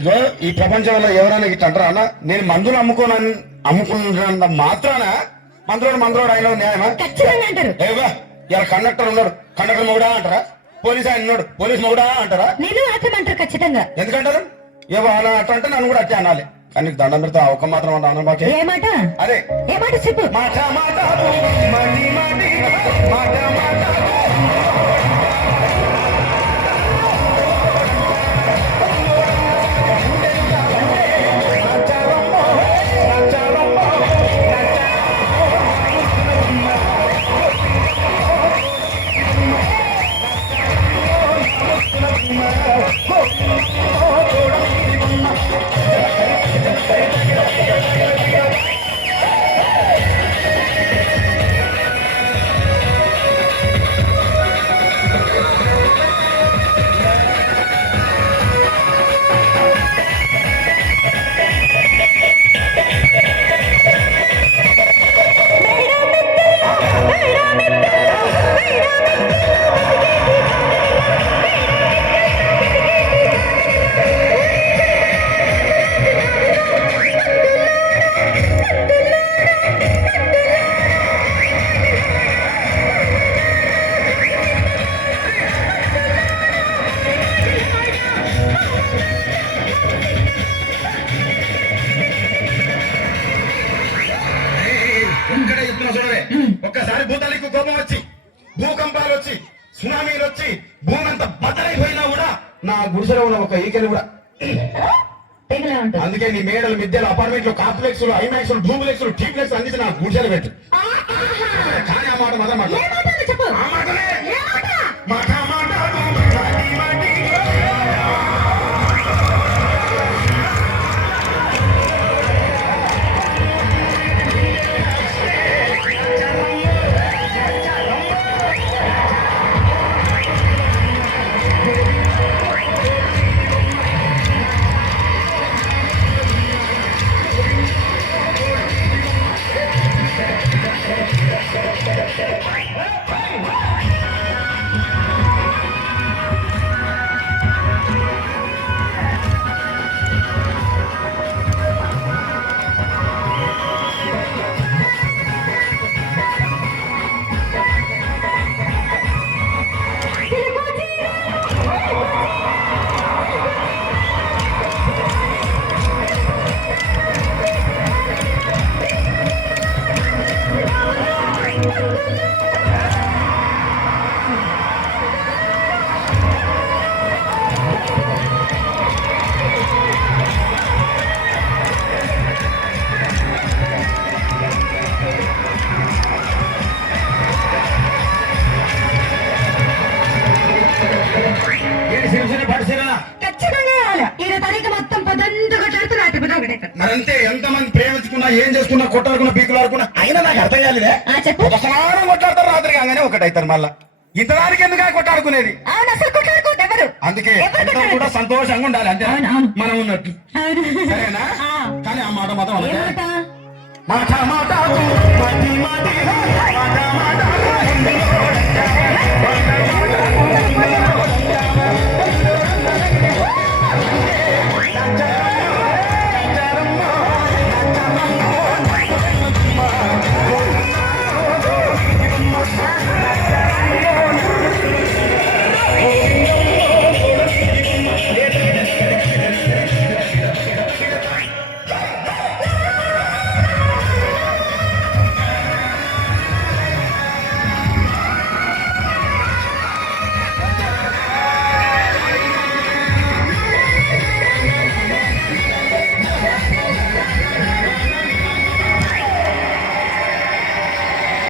ఇగో ఈ ప్రపంచంలో ఎవరైనా ఇట్లా అంటారా అన్న? నేను మందులు అమ్ముకున్నంత మాత్రాన మందులోడు ఆయన న్యాయమా? ఖచ్చితంగా అంటారు. ఏవా ఇలా కండక్టర్ ఉన్నాడు, కండక్టర్ మొగుడా అంటారా? పోలీస్ ఆయన ఉన్నాడు, పోలీస్ మొగుడా అంటారా? నేను మాత్రం అంటారు ఖచ్చితంగా. ఎందుకంటారు? ఏవో అలా అట్లా అంటే నన్ను కూడా అట్టే అనాలి. కానీ నీకు దండం పెడతా ఒక మాత్రం అన్న మాకే. ఏ మాట? అదే ఏ మాట చెప్పు. మాట మాట మాటి మాటి మాట మాట ఒక్కసారి భూతాలకు కోపం వచ్చి, భూకంపాలు వచ్చి, సునామీలు వచ్చి, భూమి అంతా బద్దలైపోయినా కూడా నా గుడిసెలో ఉన్న ఒక ఈకలు కూడా. అందుకే నీ మేడలు, మిద్దెలు, అపార్ట్మెంట్లు, కాంప్లెక్స్, ఐమాక్స్, డూప్లెక్స్, టీప్లెక్స్ అందించి నా గుడిసెలు పెట్టు. కానీ ఆ మాట మాత్రం మాట ఆ మాటనే మాట మాట మరంతే. ఎంతమంది ప్రేమించుకున్నా, ఏం చేసుకున్నా, కొట్టాడుకున్నా, పీకులాడుకున్నా అయినా నాకు అర్థం కాలేదే. ఒక సమానం కొట్లాడతారు, రాత్రి కాగానే ఒకటైతారు. మళ్ళా ఇంతదానికి ఎందుకు కొట్టాడుకునేది? అందుకే కూడా సంతోషంగా ఉండాలి, అంతే మనం ఉన్నట్టు. సరేనా? కానీ ఆ మాట మాత్రం మాట మాట